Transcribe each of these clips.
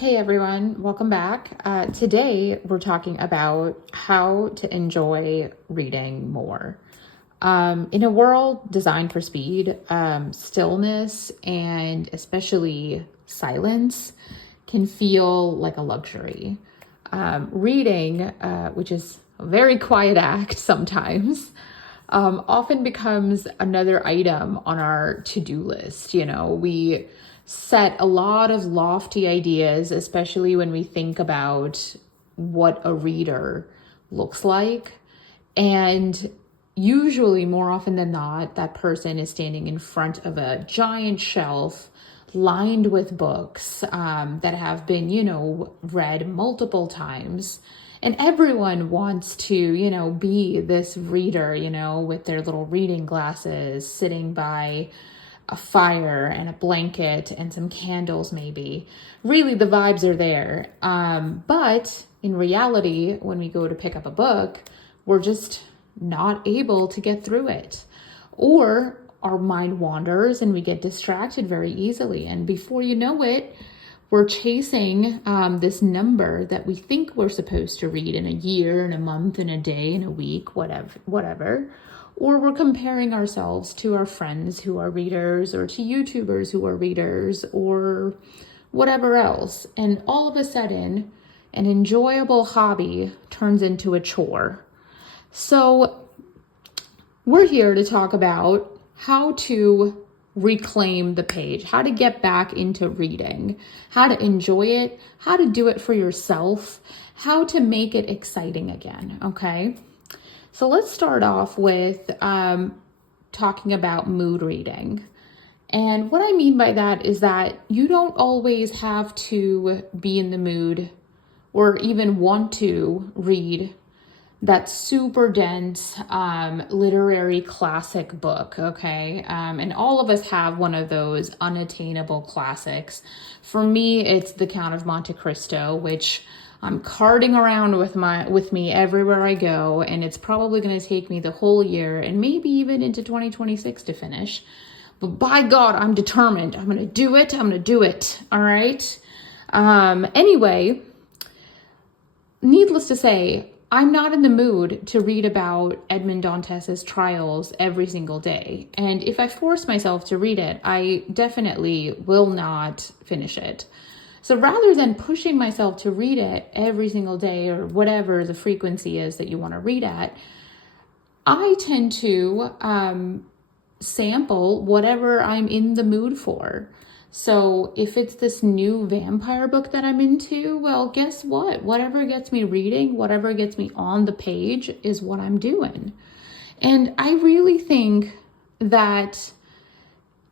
Hey everyone, welcome back. Today we're talking about how to enjoy reading more. In a world designed for speed, stillness and especially silence can feel like a luxury. Reading, which is a very quiet act sometimes, often becomes another item on our to-do list. We set a lot of lofty ideas, especially when we think about what a reader looks like. And usually, more often than not, that person is standing in front of a giant shelf lined with books that have been, read multiple times. And everyone wants to, be this reader, with their little reading glasses, sitting by a fire and a blanket and some candles maybe. Really, the vibes are there. But in reality, when we go to pick up a book, we're just not able to get through it. Or our mind wanders and we get distracted very easily. And before you know it, we're chasing this number that we think we're supposed to read in a year, in a month, in a day, in a week, whatever. Or we're comparing ourselves to our friends who are readers or to YouTubers who are readers or whatever else. And all of a sudden, an enjoyable hobby turns into a chore. So we're here to talk about how to reclaim the page, how to get back into reading, how to enjoy it, how to do it for yourself, how to make it exciting again, okay? So let's start off with talking about mood reading. And what I mean by that is that you don't always have to be in the mood or even want to read that super dense literary classic book, okay? And all of us have one of those unattainable classics. For me, it's The Count of Monte Cristo, which I'm carting around with me everywhere I go, and it's probably going to take me the whole year and maybe even into 2026 to finish. But by God, I'm determined. I'm going to do it. I'm going to do it. All right. Anyway, needless to say, I'm not in the mood to read about Edmond Dantes's trials every single day. And if I force myself to read it, I definitely will not finish it. So rather than pushing myself to read it every single day or whatever the frequency is that you want to read at, I tend to sample whatever I'm in the mood for. So if it's this new vampire book that I'm into, well, guess what? Whatever gets me reading, whatever gets me on the page is what I'm doing. And I really think that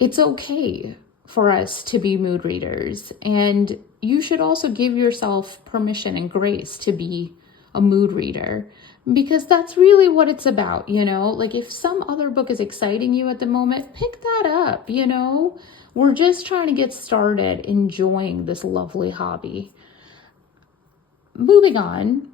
it's okay for us to be mood readers. And you should also give yourself permission and grace to be a mood reader, because that's really what it's about, Like if some other book is exciting you at the moment, pick that up, We're just trying to get started enjoying this lovely hobby. Moving on,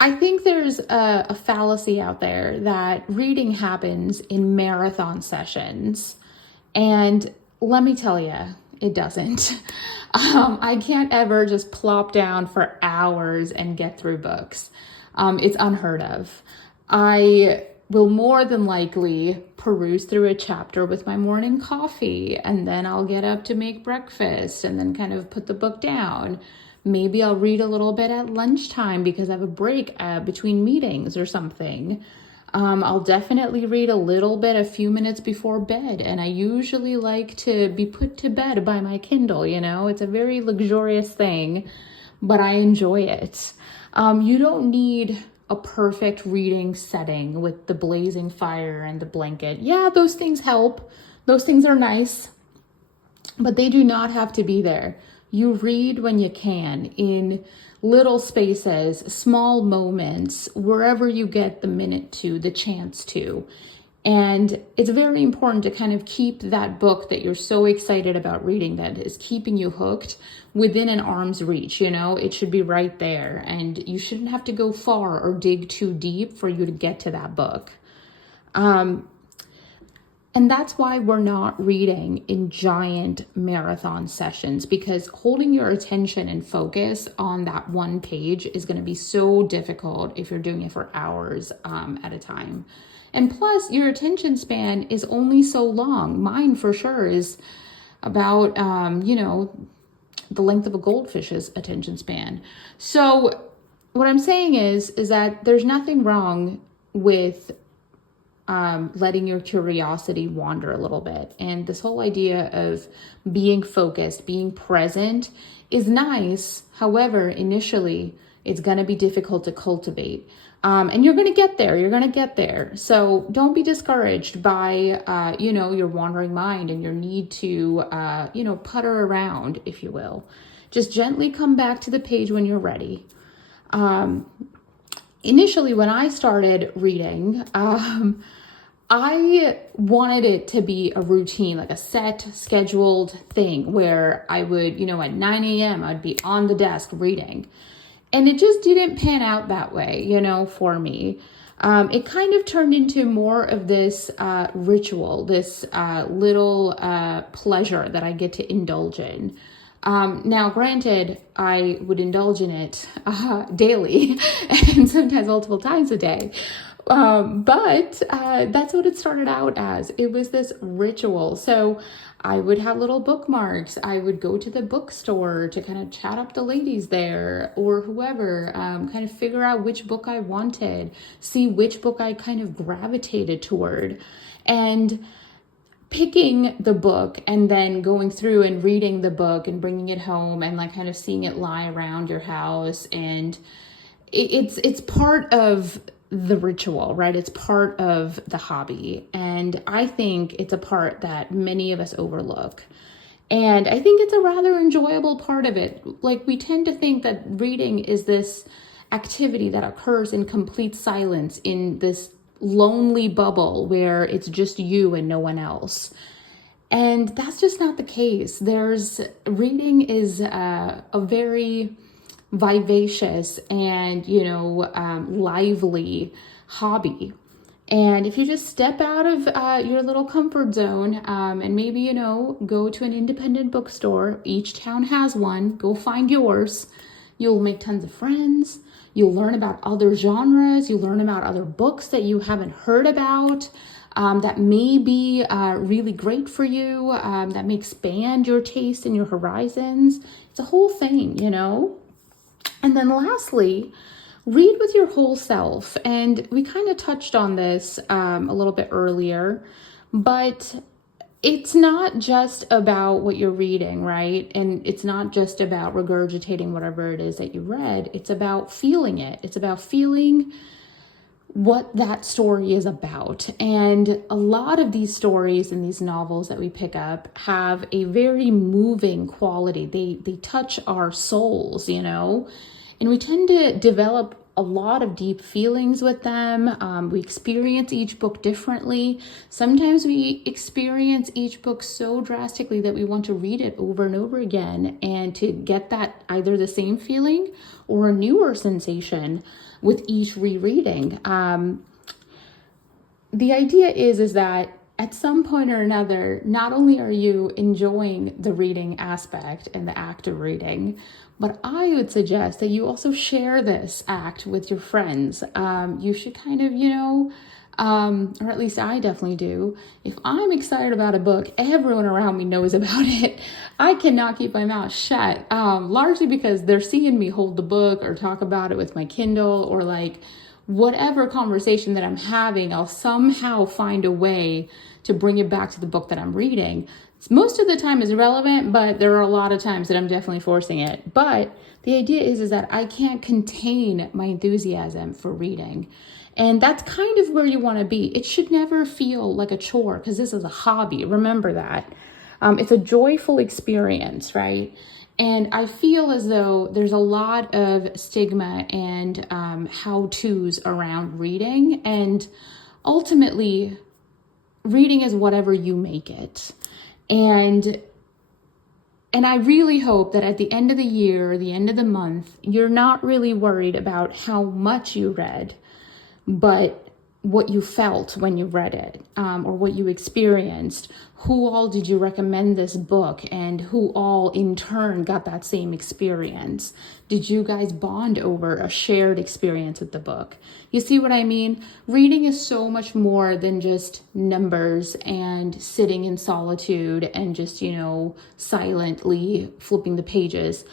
I think there's a fallacy out there that reading happens in marathon sessions. And let me tell you, it doesn't. I can't ever just plop down for hours and get through books. It's unheard of. I will more than likely peruse through a chapter with my morning coffee, and then I'll get up to make breakfast and then kind of put the book down. Maybe I'll read a little bit at lunchtime because I have a break between meetings or something. I'll definitely read a little bit a few minutes before bed, and I usually like to be put to bed by my Kindle, It's a very luxurious thing, but I enjoy it. You don't need a perfect reading setting with the blazing fire and the blanket. Yeah, those things help. Those things are nice, but they do not have to be there. You read when you can, in little spaces, small moments, wherever you get the minute to, the chance to. And it's very important to kind of keep that book that you're so excited about reading, that is keeping you hooked, within an arm's reach. It should be right there, and you shouldn't have to go far or dig too deep for you to get to that book. And that's why we're not reading in giant marathon sessions, because holding your attention and focus on that one page is going to be so difficult if you're doing it for hours at a time. And plus, your attention span is only so long. Mine, for sure, is about, the length of a goldfish's attention span. So what I'm saying is that there's nothing wrong with letting your curiosity wander a little bit. And this whole idea of being focused, being present is nice. However, initially, it's going to be difficult to cultivate. And you're going to get there. You're going to get there. So don't be discouraged by, your wandering mind and your need to, putter around, if you will. Just gently come back to the page when you're ready. Initially, when I started reading, I wanted it to be a routine, like a set, scheduled thing where I would, at 9 a.m., I'd be on the desk reading. And it just didn't pan out that way, for me. It kind of turned into more of this ritual, this little pleasure that I get to indulge in. Now, granted, I would indulge in it daily and sometimes multiple times a day. But that's what it started out as. It was this ritual. So I would have little bookmarks. I would go to the bookstore to kind of chat up the ladies there or whoever, kind of figure out which book I wanted, see which book I kind of gravitated toward, and picking the book and then going through and reading the book and bringing it home and like kind of seeing it lie around your house. And it's part of the ritual, right? It's part of the hobby. And I think it's a part that many of us overlook. And I think it's a rather enjoyable part of it. Like, we tend to think that reading is this activity that occurs in complete silence in this lonely bubble where it's just you and no one else. And that's just not the case. Reading is a very vivacious and, lively hobby. And if you just step out of your little comfort zone and maybe, go to an independent bookstore, each town has one, go find yours, you'll make tons of friends. You'll learn about other genres. You'll learn about other books that you haven't heard about that may be really great for you, that may expand your taste and your horizons. It's a whole thing, And then lastly, read with your whole self. And we kind of touched on this a little bit earlier, but it's not just about what you're reading, right? And it's not just about regurgitating whatever it is that you read. It's about feeling it. It's about feeling what that story is about. And a lot of these stories and these novels that we pick up have a very moving quality. They touch our souls, and we tend to develop a lot of deep feelings with them. We experience each book differently. Sometimes we experience each book so drastically that we want to read it over and over again and to get that either the same feeling or a newer sensation with each rereading. The idea is that at some point or another, not only are you enjoying the reading aspect and the act of reading, but I would suggest that you also share this act with your friends. You should kind of, or at least I definitely do. If I'm excited about a book, everyone around me knows about it. I cannot keep my mouth shut, largely because they're seeing me hold the book or talk about it with my Kindle, or like whatever conversation that I'm having, I'll somehow find a way to bring it back to the book that I'm reading. Most of the time is irrelevant, but there are a lot of times that I'm definitely forcing it. But the idea is that I can't contain my enthusiasm for reading. And that's kind of where you want to be. It should never feel like a chore, because this is a hobby. Remember that. It's a joyful experience, right? And I feel as though there's a lot of stigma and how-tos around reading. And ultimately, reading is whatever you make it. And I really hope that at the end of the year, the end of the month, you're not really worried about how much you read, but what you felt when you read it, or what you experienced. Who all did you recommend this book, and who all in turn got that same experience? Did you guys bond over a shared experience with the book? You see what I mean? Reading is so much more than just numbers and sitting in solitude and just, silently flipping the pages.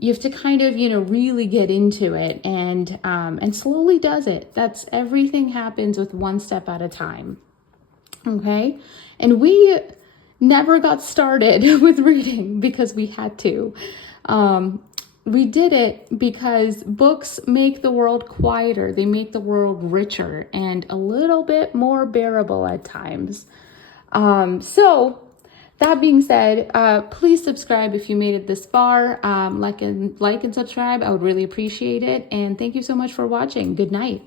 You have to kind of, really get into it, and slowly does it. That's everything happens with one step at a time. Okay. And we never got started with reading because we had to. We did it because books make the world quieter. They make the world richer and a little bit more bearable at times. So that being said, please subscribe if you made it this far. Like and subscribe. I would really appreciate it. And thank you so much for watching. Good night.